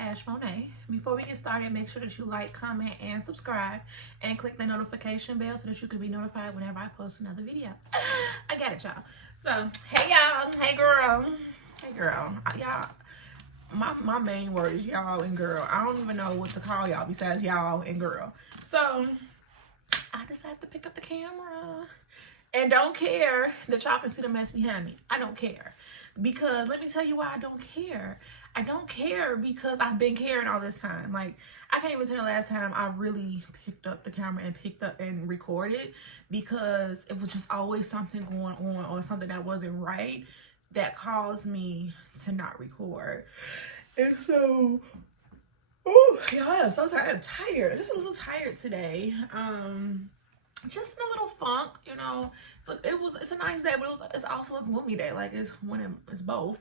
Ash Monet. Before we get started, make sure that you like, comment, and subscribe, and click the notification bell so that you can be notified whenever I post another video. I got it, y'all. So, hey y'all, hey girl, y'all. My main word is y'all and girl. I don't even know what to call y'all besides y'all and girl. So, I decided to pick up the camera. And don't care that y'all can see the mess behind me. I don't care. Because let me tell you why I don't care. I don't care because I've been caring all this time. Like, I can't even tell the last time I really picked up the camera and picked up and recorded, because it was just always something going on or something that wasn't right that caused me to not record. And so, oh, y'all, I'm so sorry. I'm tired. I'm just a little tired today. Just in a little funk, you know. So it's a nice day, but it's also a gloomy day. Like, it's both.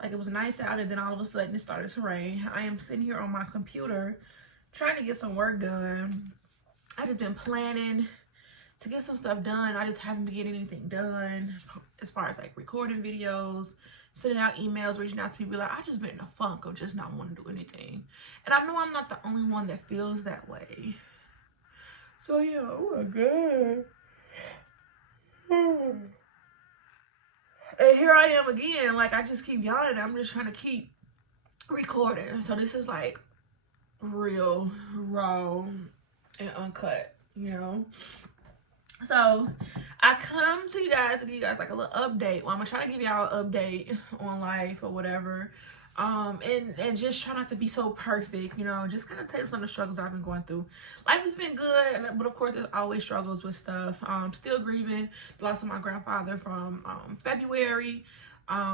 Like, it was nice out, and then all of a sudden it started to rain. I am sitting here on my computer trying to get some work done. I just been planning to get some stuff done. I just haven't been getting anything done as far as like recording videos, sending out emails, reaching out to people. Like, I just been in a funk of just not wanting to do anything. And I know I'm not the only one that feels that way. So yeah, oh my god. And here I am again. Like, I just keep yawning. I'm just trying to keep recording. So this is like real, raw, and uncut, you know? So I come to you guys to give you guys like a little update. Well, I'm gonna try to give y'all an update on life or whatever. And just try not to be so perfect, you know, just kind of tell some of the struggles I've been going through. Life has been good, but of course there's always struggles with stuff. Still grieving the loss of my grandfather from February.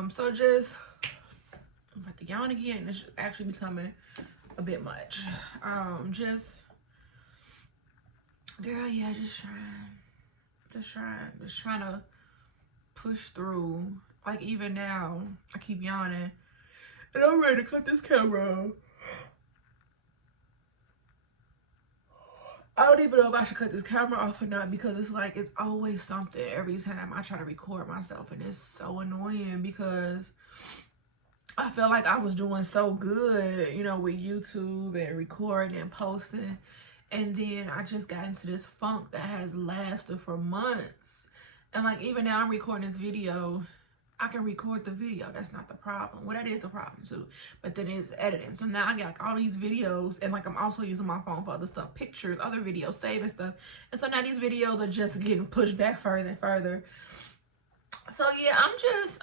So just, I'm about to yawn again. It's actually becoming a bit much. Girl, yeah, just trying to push through. Like, even now, I keep yawning. And I'm ready to cut this camera off. I don't even know if I should cut this camera off or not, because it's like, it's always something every time I try to record myself, and it's so annoying because I feel like I was doing so good, you know, with YouTube and recording and posting, and then I just got into this funk that has lasted for months. And like, even now I'm recording this video, I can record the video. That's not the problem. Well, that is the problem too. But then it's editing. So now I got like all these videos, and like I'm also using my phone for other stuff, pictures, other videos, saving stuff. And so now these videos are just getting pushed back further and further. So yeah, I'm just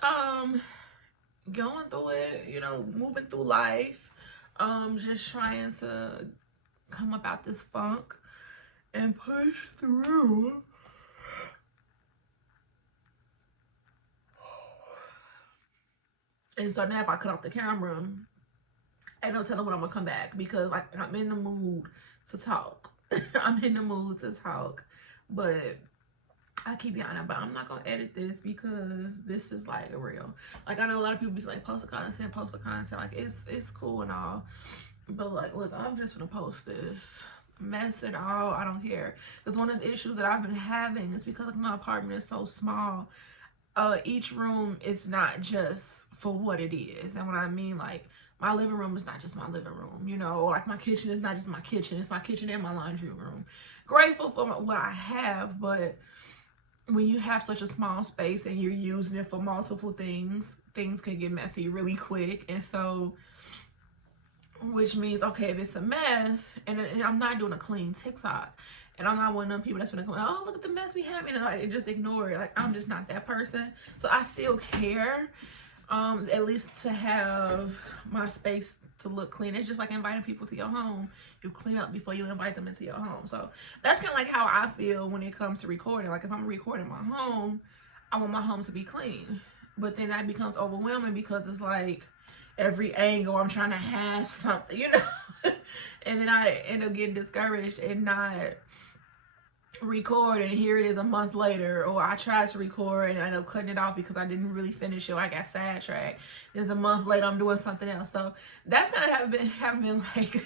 going through it, you know, moving through life. Just trying to come up out this funk and push through. And so now if I cut off the camera, ain't no telling when I'm gonna come back, because like, I'm in the mood to talk. I'm in the mood to talk, but I keep yawning. But I'm not gonna edit this because this is like real. Like, I know a lot of people be like, post the content. Like, it's cool and all, but like, look, I'm just gonna post this. Mess it all, I don't care. Because one of the issues that I've been having is because like, my apartment is so small. Each room is not just for what it is. And what I mean, like, my living room is not just my living room, you know, like my kitchen is not just my kitchen, it's my kitchen and my laundry room. Grateful for what I have, but when you have such a small space and you're using it for multiple things, things can get messy really quick. And so, which means, okay, if it's a mess, and I'm not doing a clean TikTok, and I'm not one of them people that's gonna come, oh, look at the mess we have, and like, just ignore it. Like, I'm just not that person. So I still care, at least to have my space to look clean. It's just like inviting people to your home. You clean up before you invite them into your home. So that's kind of like how I feel when it comes to recording. Like, if I'm recording my home, I want my home to be clean. But then that becomes overwhelming because it's like every angle I'm trying to have something, you know. And then I end up getting discouraged and not record, and here it is a month later, or I tried to record and I ended up cutting it off because I didn't really finish it, or I got sidetracked. There's a month later I'm doing something else. So that's gonna have been like,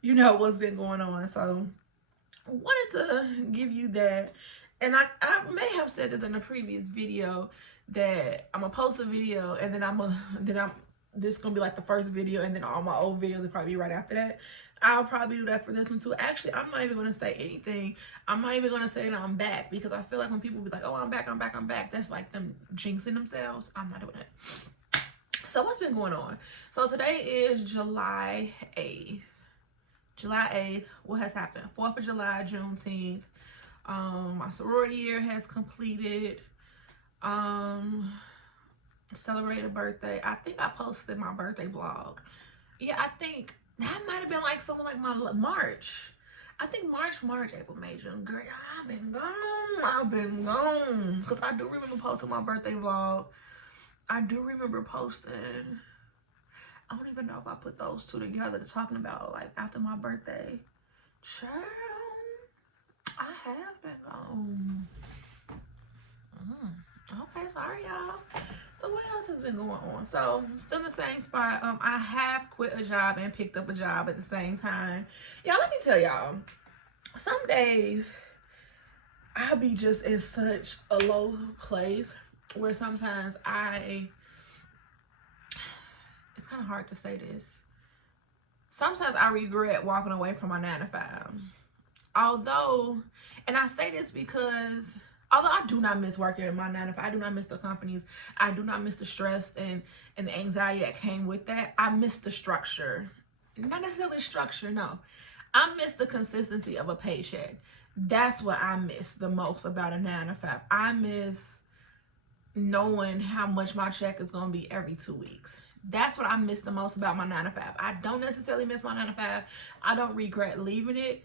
you know, what's been going on. So I wanted to give you that. And I may have said this in a previous video, that I'm gonna post a video and then I'm this is gonna be like the first video, and then all my old videos will probably be right after that. I'll probably do that for this one too. Actually, I'm not even gonna say anything. I'm not even gonna say that I'm back, because I feel like when people be like, oh, I'm back, I'm back, I'm back, that's like them jinxing themselves. I'm not doing that. So what's been going on? So today is July 8th. July 8th, what has happened? 4th of July, Juneteenth. My sorority year has completed. Celebrated a birthday. I think I posted my birthday vlog. Yeah, I think that might have been like something like my March. I think March, April, May, June. Girl, I've been gone. Because I do remember posting my birthday vlog. I do remember posting. I don't even know if I put those two together, talking about like after my birthday. Child, I have been gone. Okay, sorry y'all. So what else has been going on? So still in the same spot. I have quit a job and picked up a job at the same time. Y'all, let me tell y'all, some days I'll be just in such a low place where sometimes it's kind of hard to say this. Sometimes I regret walking away from my 9 to 5. Although, and I say this because although I do not miss working in my 9 to 5, I do not miss the companies, I do not miss the stress and the anxiety that came with that. I miss the structure. Not necessarily structure, no. I miss the consistency of a paycheck. That's what I miss the most about a 9 to 5. I miss knowing how much my check is going to be every 2 weeks. That's what I miss the most about my 9 to 5. I don't necessarily miss my 9 to 5. I don't regret leaving it.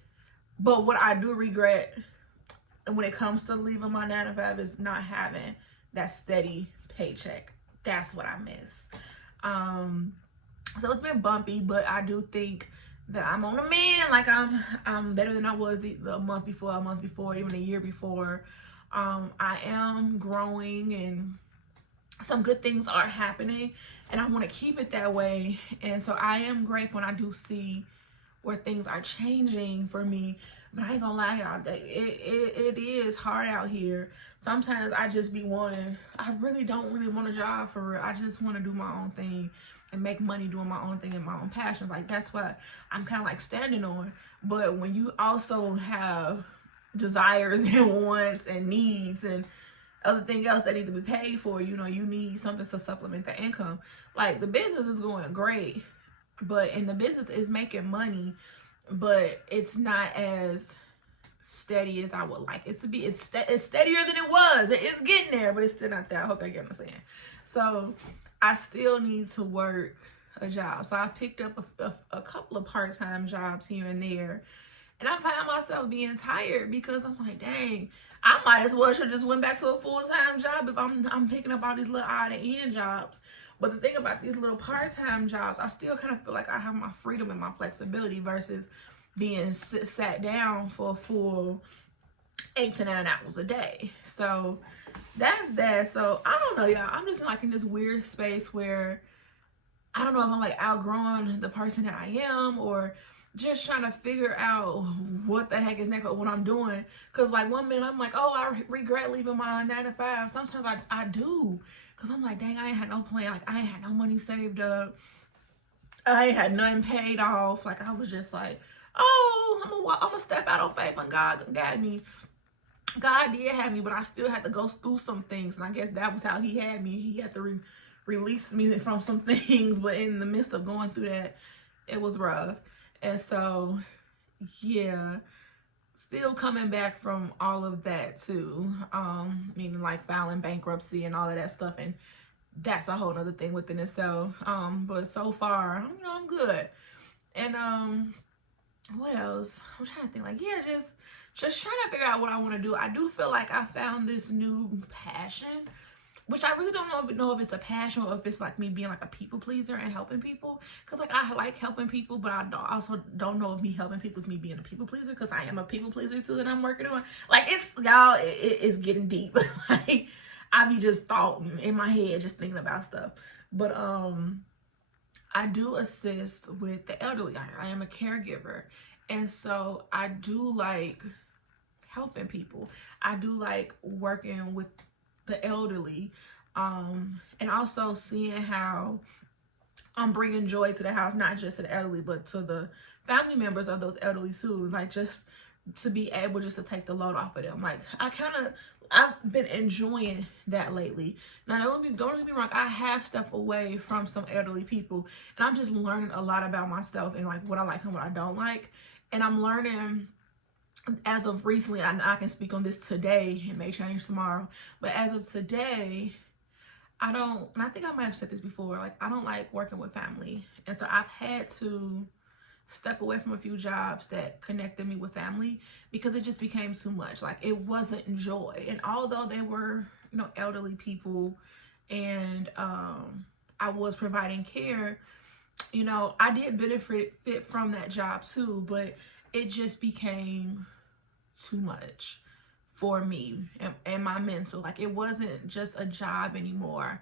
But what I do regret, and when it comes to leaving my 9 to 5, is not having that steady paycheck. That's what I miss. So it's been bumpy, but I do think that I'm on a mend. Like I'm better than I was the month before, even a year before. I am growing, and some good things are happening, and I want to keep it that way. And so I am grateful, and I do see where things are changing for me. But I ain't gonna lie, y'all, it is hard out here. Sometimes I just be wanting, I really don't really want a job for real. I just want to do my own thing and make money doing my own thing and my own passions. Like, that's what I'm kind of like standing on. But when you also have desires and wants and needs and other things else that need to be paid for, you know, you need something to supplement the income. Like, the business is going great, and the business is making money, but it's not as steady as I would like it to be. It's steadier than it was. It's getting there, but it's still not there. I hope I get what I'm saying. So I still need to work a job. So I picked up a couple of part-time jobs here and there, and I found myself being tired because I'm like, dang, I might as well should just went back to a full-time job if I'm picking up all these little odd and end jobs. But the thing about these little part-time jobs, I still kind of feel like I have my freedom and my flexibility versus being sat down for a full 8 to 9 hours a day. So that's that. So I don't know, y'all. I'm just like in this weird space where I don't know if I'm like outgrowing the person that I am, or just trying to figure out what the heck is next, what I'm doing. Because like one minute I'm like, oh, I regret leaving my 9 to 5. Sometimes I do. Because I'm like, dang, I ain't had no plan. Like, I ain't had no money saved up. I ain't had nothing paid off. Like, I was just like, oh, I'm gonna step out on faith, and God got me. God did have me, but I still had to go through some things. And I guess that was how he had me. He had to release me from some things. But in the midst of going through that, it was rough. And so, yeah, still coming back from all of that too. Meaning like filing bankruptcy and all of that stuff. And that's a whole nother thing within itself. But so far, you know, I'm good. And what else? I'm trying to think. Like, yeah, just trying to figure out what I want to do. I do feel like I found this new passion, which I really don't know if it's a passion or if it's like me being like a people pleaser and helping people. Because like I like helping people, but I also don't know if me helping people is me being a people pleaser, because I am a people pleaser too that I'm working on. Like, it's, y'all, it's getting deep. Like, I be just thoughting in my head, just thinking about stuff. But I do assist with the elderly. I am a caregiver. And so I do like helping people. I do like working with the elderly. And also seeing how I'm bringing joy to the house, not just to the elderly, but to the family members of those elderly too. Like, just to be able just to take the load off of them. Like, I've been enjoying that lately. Now, don't get me wrong, I have stepped away from some elderly people, and I'm just learning a lot about myself and like what I like and what I don't like. And I'm learning, as of recently, I can speak on this today, it may change tomorrow, but as of today, I don't, and I think I might have said this before, like, I don't like working with family. And so I've had to step away from a few jobs that connected me with family because it just became too much. Like, it wasn't joy. And although they were, you know, elderly people, and I was providing care, you know, I did benefit from that job too, but it just became too much for me and my mental. Like, it wasn't just a job anymore.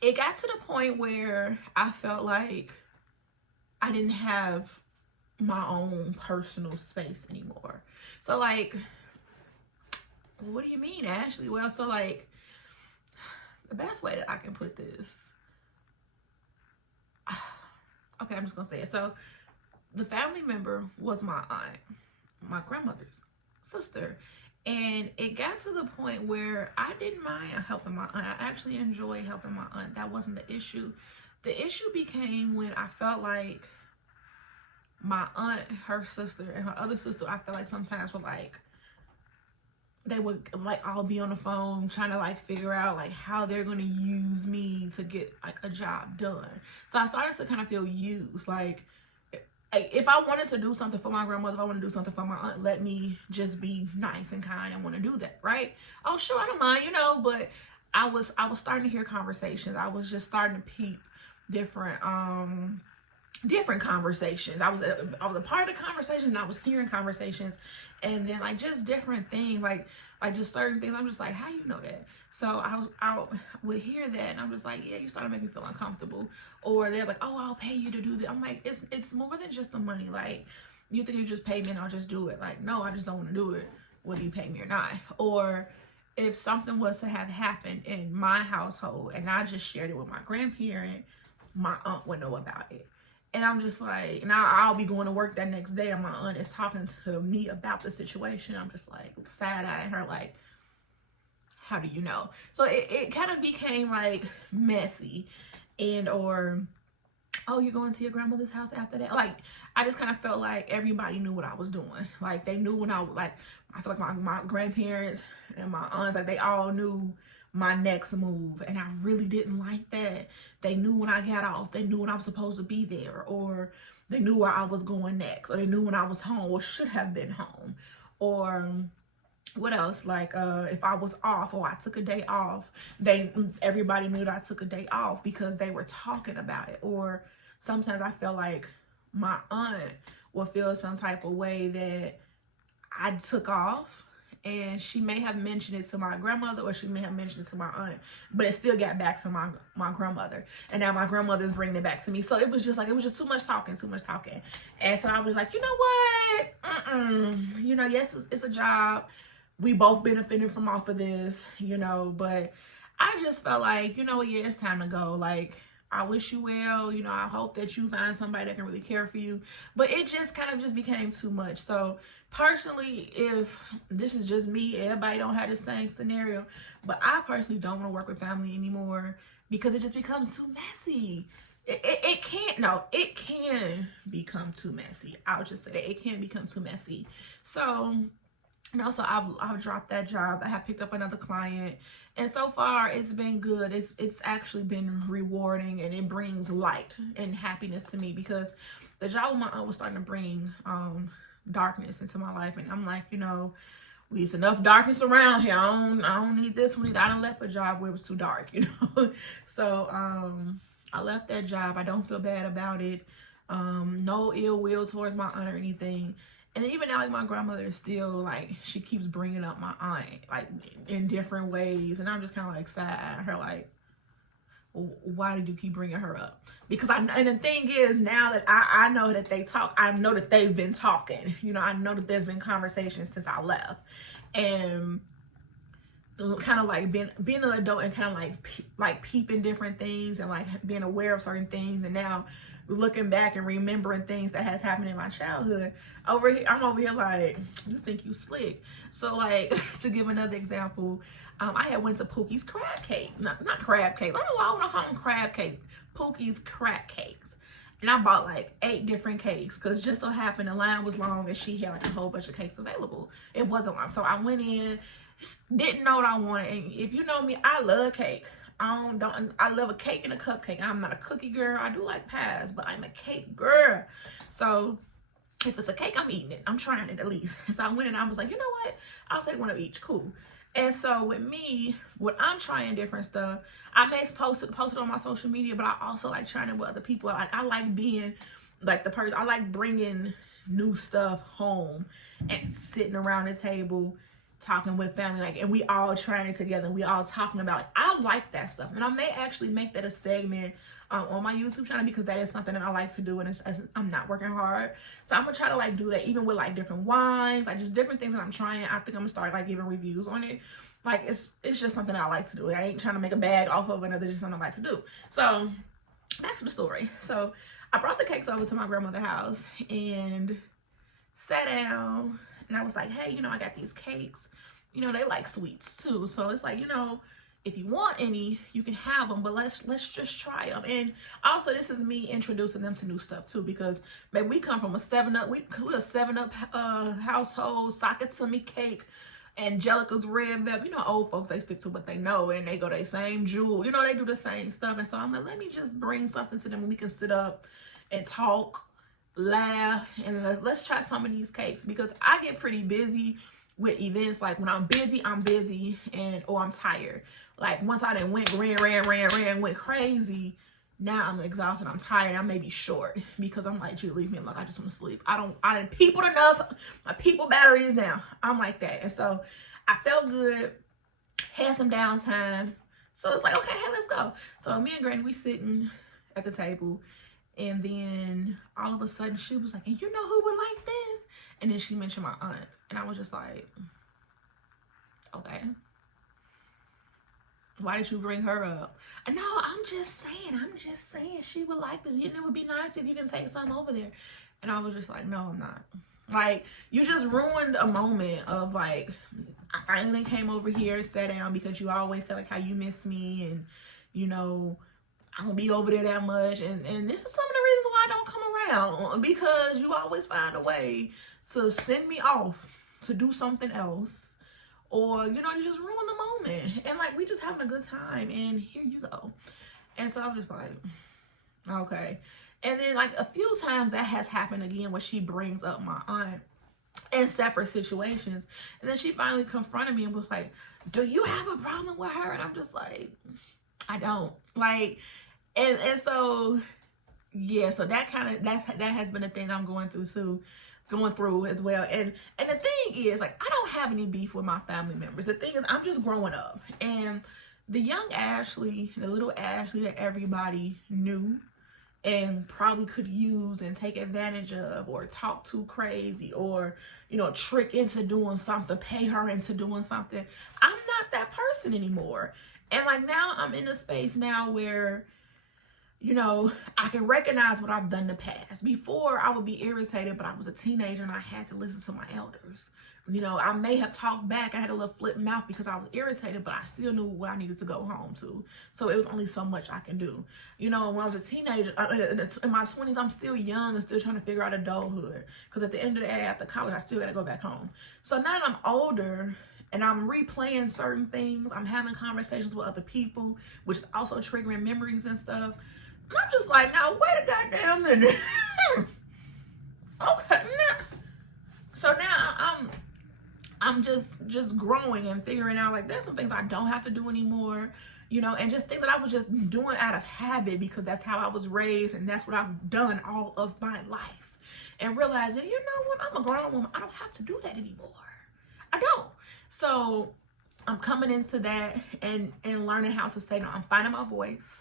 It got to the point where I felt like I didn't have my own personal space anymore. So, like, what do you mean, Ashley? Well, so, like, the best way that I can put this, okay, I'm just gonna say it. So, the family member was my aunt, my grandmother's sister. And it got to the point where I didn't mind helping my aunt. I actually enjoy helping my aunt. That wasn't the issue. The issue became when I felt like my aunt, her sister, and her other sister, I felt like sometimes were like, they would like all be on the phone trying to like figure out like how they're going to use me to get like a job done. So I started to kind of feel used. Like, if I wanted to do something for my grandmother, if I want to do something for my aunt, let me just be nice and kind and want to do that, right? Oh, sure, I don't mind, you know. But I was starting to hear conversations. I was just starting to peep different conversations. I was a part of the conversation, and I was hearing conversations, and then like just different things, like just certain things. I'm just like, how you know that? So I would hear that, and I'm just like, yeah, you started to make me feel uncomfortable. Or they're like, oh, I'll pay you to do that. I'm like, it's more than just the money. Like, you think you just pay me and I'll just do it? Like, no, I just don't want to do it, whether you pay me or not. Or if something was to have happened in my household and I just shared it with my grandparent, my aunt would know about it. And I'm just like, and I'll be going to work that next day, and my aunt is talking to me about the situation. I'm just like side-eyeing her like, how do you know? So it kind of became like messy. And or, oh, you're going to your grandmother's house after that? Like, I just kind of felt like everybody knew what I was doing. Like, they knew when I was like, I feel like my grandparents and my aunts, like, they all knew my next move, and I really didn't like that. They knew when I got off. They knew when I was supposed to be there, or they knew where I was going next, or they knew when I was home or should have been home. Or what else? Like, if I was off or I took a day off, everybody knew that I took a day off because they were talking about it. Or sometimes I felt like my aunt would feel some type of way that I took off, and she may have mentioned it to my grandmother, or she may have mentioned it to my aunt, but it still got back to my grandmother, and now my grandmother's bringing it back to me. So it was just too much talking. And so I was like, you know what? You know, yes, it's a job. We both benefited from off of this, you know, but I just felt like, you know, yeah, it's time to go. Like, I wish you well, you know, I hope that you find somebody that can really care for you. But it just kind of just became too much. So personally, if this is just me, everybody don't have the same scenario, but I personally don't want to work with family anymore because it just becomes too messy. It can become too messy. I'll just say that it can become too messy. So, and also I've dropped that job. I have picked up another client, and so far it's been good. It's actually been rewarding, and it brings light and happiness to me because the job with my aunt was starting to bring darkness into my life, and I'm like, you know, there's enough darkness around here. I don't need this one either. I done left a job where it was too dark, you know. So I left that job. I don't feel bad about it. No ill will towards my aunt or anything. And even now, like, my grandmother is still, like, she keeps bringing up my aunt, like, in different ways. And I'm just kind of, like, sad. Her, like, why did you keep bringing her up? Because and the thing is, now that I know that they talk, I know that they've been talking. You know, I know that there's been conversations since I left. And kind of like being an adult and kind of like peeping different things and like being aware of certain things, and now looking back and remembering things that has happened in my childhood. I'm over here like, you think you slick. So like, to give another example, I had went to Pookie's crab cake, not crab cake. I don't know why I want to call them crab cake. Pookie's crack cakes. And I bought like 8 different cakes because just so happened the line was long and she had like a whole bunch of cakes available. It wasn't long. So I went in, didn't know what I wanted. And if you know me, I love cake. I love a cake and a cupcake. I'm not a cookie girl. I do like pies, but I'm a cake girl. So if it's a cake, I'm eating it. I'm trying it at least. And so I went and I was like, you know what? I'll take one of each. Cool. And so with me, when I'm trying different stuff, I may post it on my social media, but I also like trying it with other people. Like I like being like the person. I like bringing new stuff home and sitting around the table talking with family, like, and we all trying it together, and we all talking about it. I like that stuff, and I may actually make that a segment on my YouTube channel, because that is something that I like to do, and I'm not working hard, so I'm gonna try to like do that, even with like different wines, like just different things that I'm trying. I think I'm gonna start like giving reviews on it. Like it's just something that I like to do. I ain't trying to make a bag off of another, just something I like to do. So back to the story. So I brought the cakes over to my grandmother's house and sat down, and I was like, hey, you know, I got these cakes. You know, they like sweets too. So it's like, you know, if you want any, you can have them, but let's just try them. And also, this is me introducing them to new stuff too, because babe, we come from a 7-Up, we're a 7-Up household, socket to me cake, Angelica's red velvet. You know, old folks, they stick to what they know, and they go their same jewel. You know, they do the same stuff. And so I'm like, let me just bring something to them, and we can sit up and talk, laugh, and let's try some of these cakes, because I get pretty busy with events. Like when I'm busy, and or I'm tired. Like once I done ran, went crazy, now I'm exhausted, I'm tired, I may be short, because I'm like, gee, leave me alone, I just want to sleep. I didn't people enough, my people battery is down. I'm like that. And so I felt good, had some downtime, so it's like, okay, hey, let's go. So me and Granny, we sitting at the table, and then all of a sudden she was like, and you know who would like this? And then she mentioned my aunt, and I was just like, okay, why did you bring her up? No, I'm just saying she would like this. It would be nice if you can take some over there. And I was just like, no, I'm not. Like, you just ruined a moment of like, I finally came over here, sat down, because you always say like how you miss me, and you know, I don't be over there that much, and this is some of the reasons why I don't come around, because you always find a way to send me off to do something else, or you know, you just ruin the moment, and like we just having a good time, and here you go. And so I was just like, okay. And then like a few times that has happened again, where she brings up my aunt in separate situations, and then she finally confronted me and was like, do you have a problem with her? And I'm just like, I don't. Like, and so yeah, so that has been a thing I'm going through as well. And the thing is, like, I don't have any beef with my family members. The thing is, I'm just growing up, and the young Ashley, the little Ashley that everybody knew and probably could use and take advantage of, or talk too crazy, or you know, trick into doing something, pay her into doing something, I'm not that person anymore. And like now I'm in a space now where, you know, I can recognize what I've done in the past. Before, I would be irritated, but I was a teenager and I had to listen to my elders. You know, I may have talked back. I had a little flip mouth because I was irritated, but I still knew where I needed to go home to. So it was only so much I can do. You know, when I was a teenager, in my 20s, I'm still young and still trying to figure out adulthood. Because at the end of the day, after college, I still got to go back home. So now that I'm older, and I'm replaying certain things, I'm having conversations with other people, which is also triggering memories and stuff. And I'm just like, now wait a goddamn minute. Okay, now. So now I'm just growing and figuring out, like, there's some things I don't have to do anymore, you know, and just things that I was just doing out of habit because that's how I was raised and that's what I've done all of my life. And realizing, you know what, I'm a grown woman. I don't have to do that anymore. I don't. So I'm coming into that and learning how to say no. I'm finding my voice,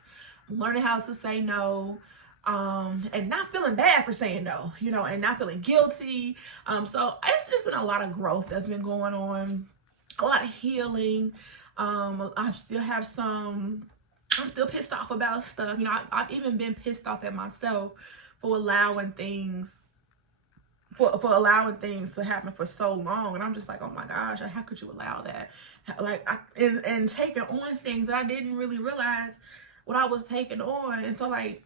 learning how to say no, and not feeling bad for saying no, you know, and not feeling guilty. So it's just been a lot of growth that's been going on, a lot of healing. I still have some, I'm still pissed off about stuff. You know, I've even been pissed off at myself for allowing things, for allowing things to happen for so long. And I'm just like, oh my gosh, how could you allow that? Like, and taking on things that I didn't really realize what I was taking on. And so, like,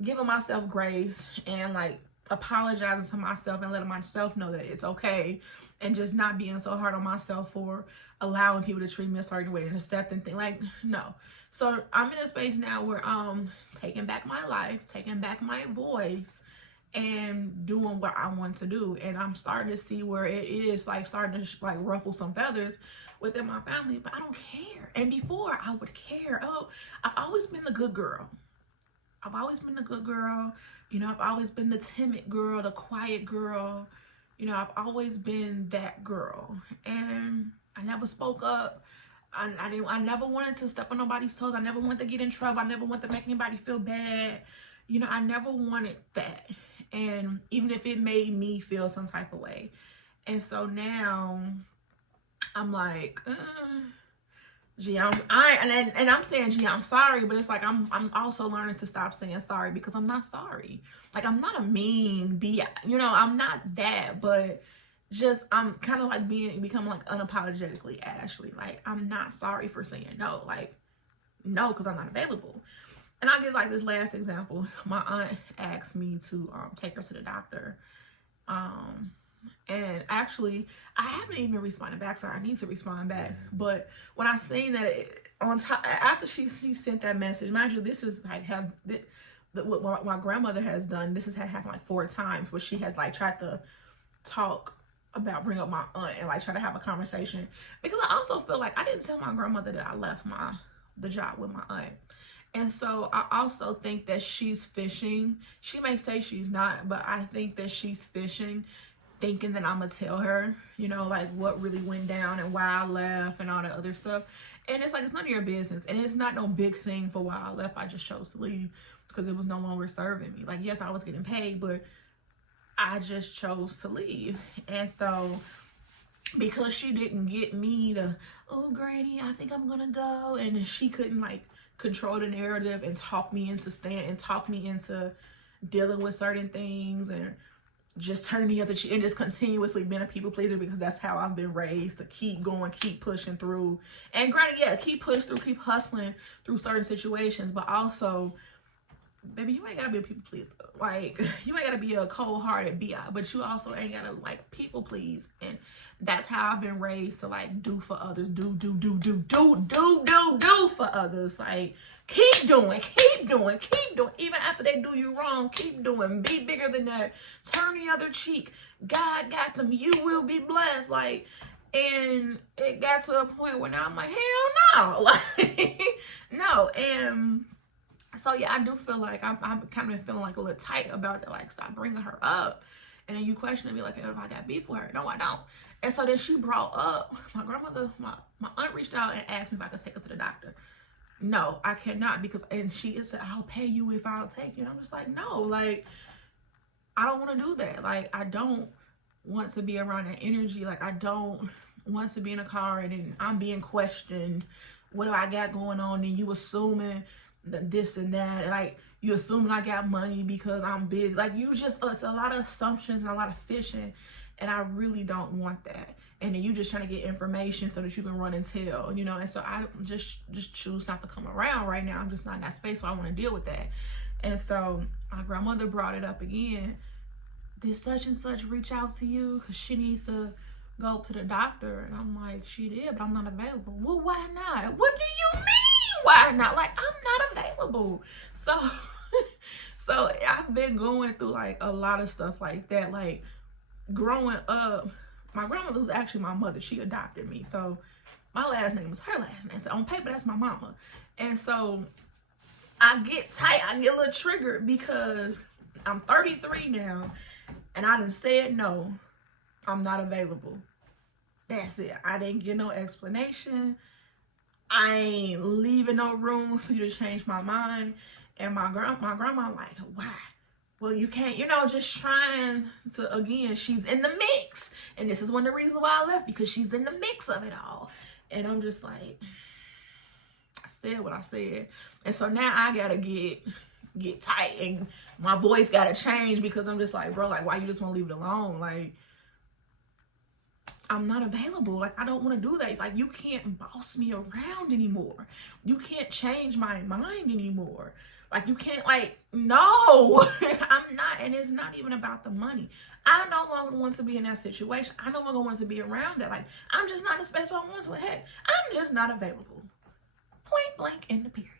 giving myself grace and, like, apologizing to myself and letting myself know that it's okay, and just not being so hard on myself for allowing people to treat me a certain way and accepting things. Like, no. So I'm in a space now where I'm taking back my life, taking back my voice, and doing what I want to do. And I'm starting to see where it is like starting to like ruffle some feathers within my family, but I don't care. And before I would care. Oh, I've always been the good girl. I've always been the good girl. You know, I've always been the timid girl, the quiet girl. You know, I've always been that girl. And I never spoke up. I never wanted to step on nobody's toes. I never wanted to get in trouble. I never wanted to make anybody feel bad. You know, I never wanted that. And even if it made me feel some type of way. And so now I'm like, gee, I'm saying, gee, I'm sorry, but it's like I'm also learning to stop saying sorry, because I'm not sorry. Like, I'm not a mean you know, I'm not that, but just I'm kind of like becoming like unapologetically Ashley. Like, I'm not sorry for saying no. Like, no, because I'm not available. And I'll give like this last example. My aunt asked me to take her to the doctor. And actually, I haven't even responded back, so I need to respond back. But when I seen that on top, after she sent that message, mind you, this is like what my grandmother has done. This has happened like 4 times where she has like tried to talk about, bring up my aunt and like try to have a conversation. Because I also feel like I didn't tell my grandmother that I left the job with my aunt. And so I also think that she's fishing. She may say she's not, but I think that she's fishing, thinking that I'm gonna tell her, you know, like what really went down and why I left and all that other stuff. And it's like, it's none of your business. And it's not no big thing for why I left. I just chose to leave because it was no longer serving me. Like, yes, I was getting paid, but I just chose to leave. And so because she didn't get me to, oh, Granny, I think I'm gonna go, and she couldn't like control the narrative and talk me into dealing with certain things and just turning the other cheek and just continuously being a people pleaser, because that's how I've been raised, to keep going, keep pushing through. And granted, yeah, keep pushing through, keep hustling through certain situations, but also, baby, you ain't gotta be a people pleaser. Like, you ain't gotta be a cold-hearted BI, but you also ain't gotta like people please. And that's how I've been raised, to like do for others, do for others. Like, keep doing. Even after they do you wrong, keep doing. Be bigger than that. Turn the other cheek. God got them. You will be blessed. Like, and it got to a point where now I'm like, hell no. Like, no. And so, yeah, I do feel like I'm kind of feeling like a little tight about that. Like, stop bringing her up. And then you questioning me like, if I got beef with her. No, I don't. And so then she brought up, my grandmother, my aunt reached out and asked me if I could take her to the doctor. No, I cannot, because, and she said, I'll pay you if I'll take you. And I'm just like, no, like, I don't want to do that. Like, I don't want to be around that energy. Like, I don't want to be in a car and then I'm being questioned. What do I got going on? And you assuming this and that. And like, you assuming I got money because I'm busy. Like, it's a lot of assumptions and a lot of fishing. And I really don't want that. And then you just trying to get information so that you can run and tell, you know. And so I just choose not to come around right now. I'm just not in that space, so I want to deal with that. And so my grandmother brought it up again. Did such and such reach out to you? Because she needs to go to the doctor. And I'm like, she did, but I'm not available. Well, why not? What do you mean, why not? Like, I'm not available. So I've been going through like a lot of stuff like that. Like, growing up, my grandmother was actually my mother. She adopted me. So my last name was her last name. So on paper, that's my mama. And so I get tight. I get a little triggered because I'm 33 now and I done said no, I'm not available. That's it. I didn't get no explanation. I ain't leaving no room for you to change my mind. And my grandma like, why? Well, you can't, you know, just trying to, again, she's in the mix. And this is one of the reasons why I left, because she's in the mix of it all. And I'm just like, I said what I said. And so now I gotta get tight, and my voice gotta change, because I'm just like, bro, like, why you just want to leave it alone? Like, I'm not available. Like, I don't want to do that. Like, you can't boss me around anymore. You can't change my mind anymore. Like, you can't, like, no, I'm not. And it's not even about the money. I no longer want to be in that situation. I no longer want to be around that. Like, I'm just not in the space where I want to. Heck, I'm just not available. Point blank in the period.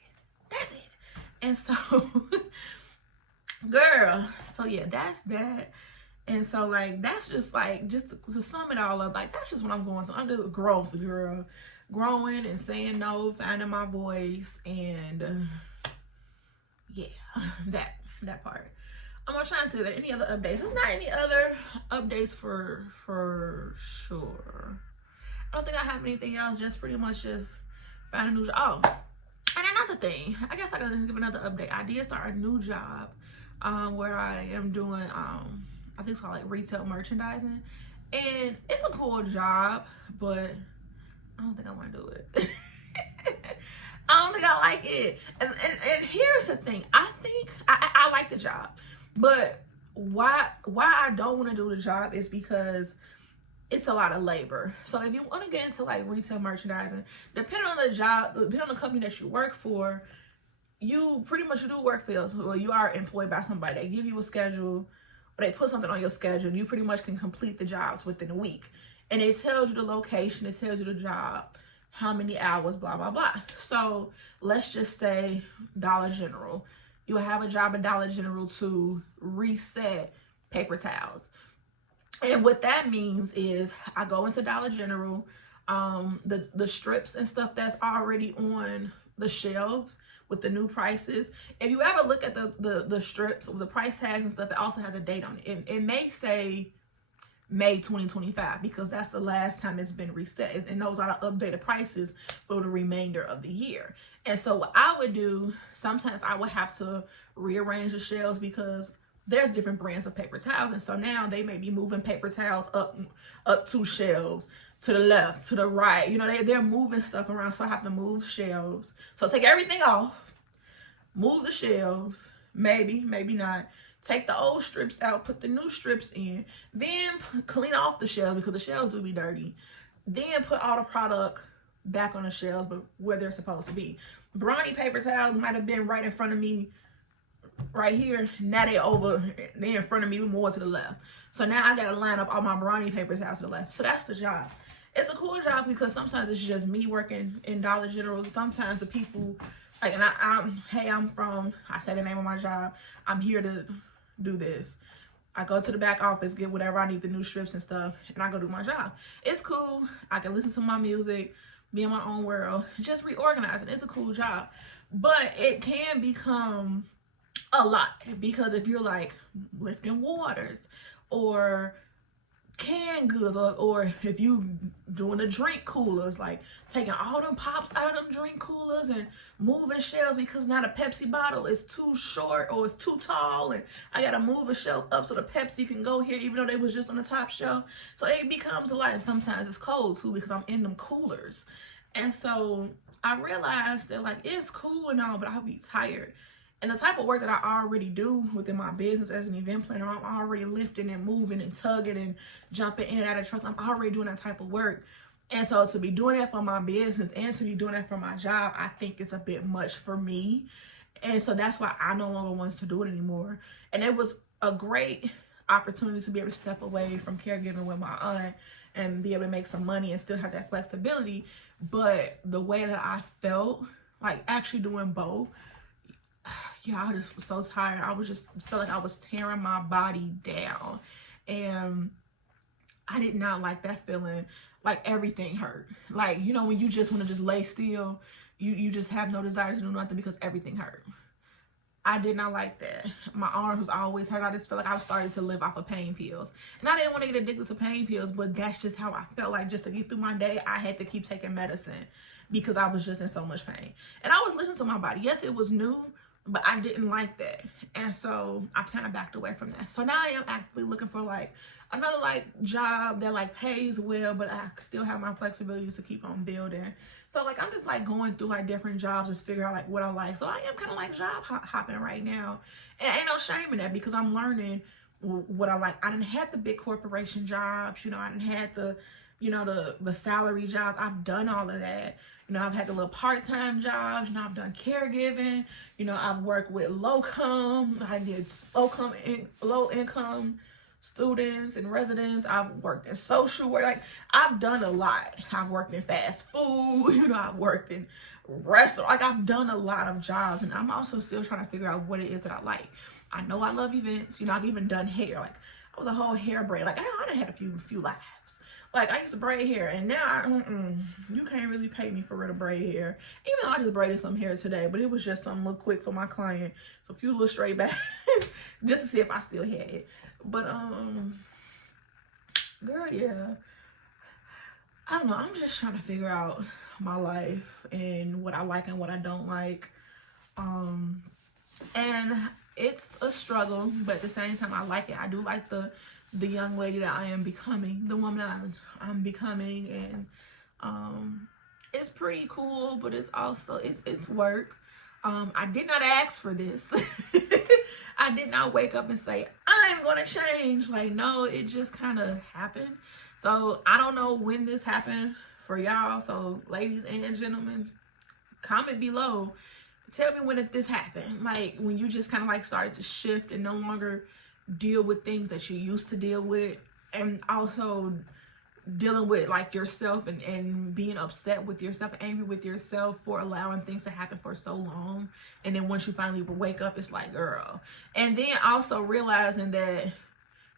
That's it. And so, girl, so yeah, that's that. And so, like, that's just, like, just to sum it all up, like, that's just what I'm going through. I'm just growth, girl. Growing and saying no, finding my voice, and yeah, that part. I'm gonna try and see if there are any other updates. There's not any other updates for sure. I don't think I have anything else. Just pretty much just find a new job. Oh, and another thing, I guess I gotta give another update. I did start a new job, where I am doing I think it's called like retail merchandising, and it's a cool job, but I don't think I want to do it. I don't think I like it. And here's the thing. I think I like the job, but why I don't want to do the job is because it's a lot of labor. So if you want to get into like retail merchandising, depending on the job, depending on the company that you work for, you pretty much do work fields. Well, you are employed by somebody. They give you a schedule, or they put something on your schedule. You pretty much can complete the jobs within a week. And it tells you the location, it tells you the job, how many hours, blah, blah, blah. So let's just say Dollar General. You'll have a job at Dollar General to reset paper towels. And what that means is I go into Dollar General, the strips and stuff that's already on the shelves with the new prices. If you ever look at the strips with the price tags and stuff, it also has a date on it. It may say May 2025 because that's the last time it's been reset, and those are the updated prices for the remainder of the year. And so what I would do, sometimes I would have to rearrange the shelves because there's different brands of paper towels, and so now they may be moving paper towels up 2 shelves, to the left, to the right. You know, they're moving stuff around, so I have to move shelves. So take everything off, move the shelves, maybe not. Take the old strips out, put the new strips in, then clean off the shelves because the shelves will be dirty. Then put all the product back on the shelves, but where they're supposed to be. Brawny paper towels might have been right in front of me, right here. Now they're in front of me, more to the left. So now I gotta line up all my Brawny paper towels to the left. So that's the job. It's a cool job because sometimes it's just me working in Dollar General. Sometimes the people, like, and I say the name of my job. I'm here to do this. I go to the back office, get whatever I need, the new strips and stuff, and I go do my job. It's cool. I can listen to my music, be in my own world, just reorganizing. It's a cool job. But it can become a lot because if you're like lifting waters or canned goods, or if you doing the drink coolers, like taking all them pops out of them drink coolers and moving shelves because now the Pepsi bottle is too short or it's too tall, and I gotta move a shelf up so the Pepsi can go here even though they was just on the top shelf. So it becomes a lot, and sometimes it's cold too because I'm in them coolers. And so I realized that, like, it's cool and all, but I'll be tired. And the type of work that I already do within my business as an event planner, I'm already lifting and moving and tugging and jumping in and out of trucks. I'm already doing that type of work. And so to be doing that for my business and to be doing that for my job, I think it's a bit much for me. And so that's why I no longer want to do it anymore. And it was a great opportunity to be able to step away from caregiving with my aunt and be able to make some money and still have that flexibility. But the way that I felt, like actually doing both, yeah, I just was so tired. I felt like I was tearing my body down. And I did not like that feeling. Like everything hurt. Like, you know, when you just want to just lay still, you just have no desire to do nothing because everything hurt. I did not like that. My arms was always hurt. I just felt like I was starting to live off of pain pills. And I didn't want to get addicted to pain pills, but that's just how I felt. Like, just to get through my day, I had to keep taking medicine because I was just in so much pain. And I was listening to my body. Yes, it was new, but I didn't like that. And so I kind of backed away from that. So now I am actively looking for like another like job that like pays well, but I still have my flexibility to keep on building. So like I'm just like going through like different jobs, just figure out like what I like. So I am kind of like job hopping right now, and ain't no shame in that because I'm learning what I like. I done had the big corporation jobs, you know, I done had the, you know, the salary jobs. I've done all of that. You know, I've had the little part-time jobs. You know, I've done caregiving. You know, I've worked with low-income. I did low-income students and residents. I've worked in social work. Like, I've done a lot. I've worked in fast food. You know, I've worked in restaurant. Like, I've done a lot of jobs, and I'm also still trying to figure out what it is that I like. I know I love events. You know, I've even done hair. Like, I was a whole hair braid. Like, I done had a few lives. Like, I used to braid hair, and now you can't really pay me for real to braid hair. Even though I just braided some hair today, but it was just something little quick for my client. So a few little straight back just to see if I still had it. But, girl, yeah. I don't know. I'm just trying to figure out my life and what I like and what I don't like. And it's a struggle, but at the same time, I like it. I do like the young lady that I am becoming, the woman that I'm becoming, and it's pretty cool, but it's also it's work. I did not ask for this. I did not wake up and say I'm gonna change. Like, no, it just kind of happened. So I don't know when this happened for y'all. So ladies and gentlemen, comment below. Tell me when this happened. Like, when you just kind of like started to shift and no longer deal with things that you used to deal with, and also dealing with like yourself and being upset with yourself, angry with yourself for allowing things to happen for so long. And then once you finally wake up, it's like, girl. And then also realizing that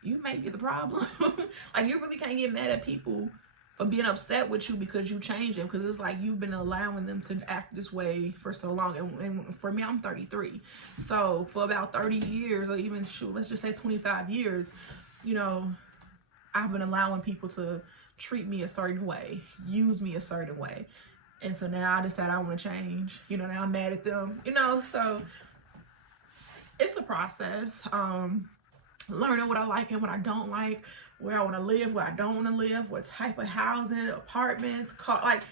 you may be the problem. Like, you really can't get mad at people for being upset with you because you changed them, because it's like you've been allowing them to act this way for so long. And for me, I'm 33, so for about 30 years, or even let's just say 25 years, you know, I've been allowing people to treat me a certain way, use me a certain way. And so now I decide I want to change. You know, now I'm mad at them, you know. So it's a process, learning what I like and what I don't like, where I want to live, where I don't want to live, what type of housing, apartments, car, like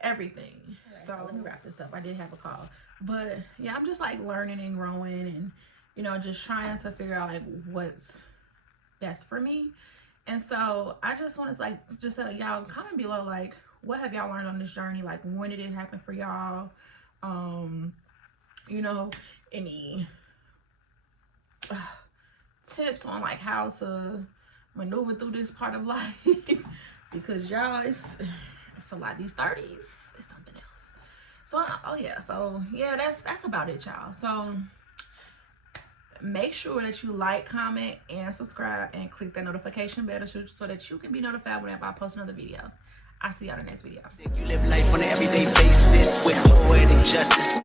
everything. Right. So let me wrap this up. I did have a call, but yeah, I'm just like learning and growing, and you know, just trying to figure out like what's best for me. And so I just want to like just say, y'all comment below, like, what have y'all learned on this journey? Like, when did it happen for y'all? You know, any tips on like how to maneuver through this part of life, because y'all, it's a lot. These 30s is something else. So so yeah, that's about it, y'all. So make sure that you like, comment, and subscribe, and click that notification bell so that you can be notified whenever I post another video. I'll see y'all in the next video. You live life on an everyday basis with joy and justice.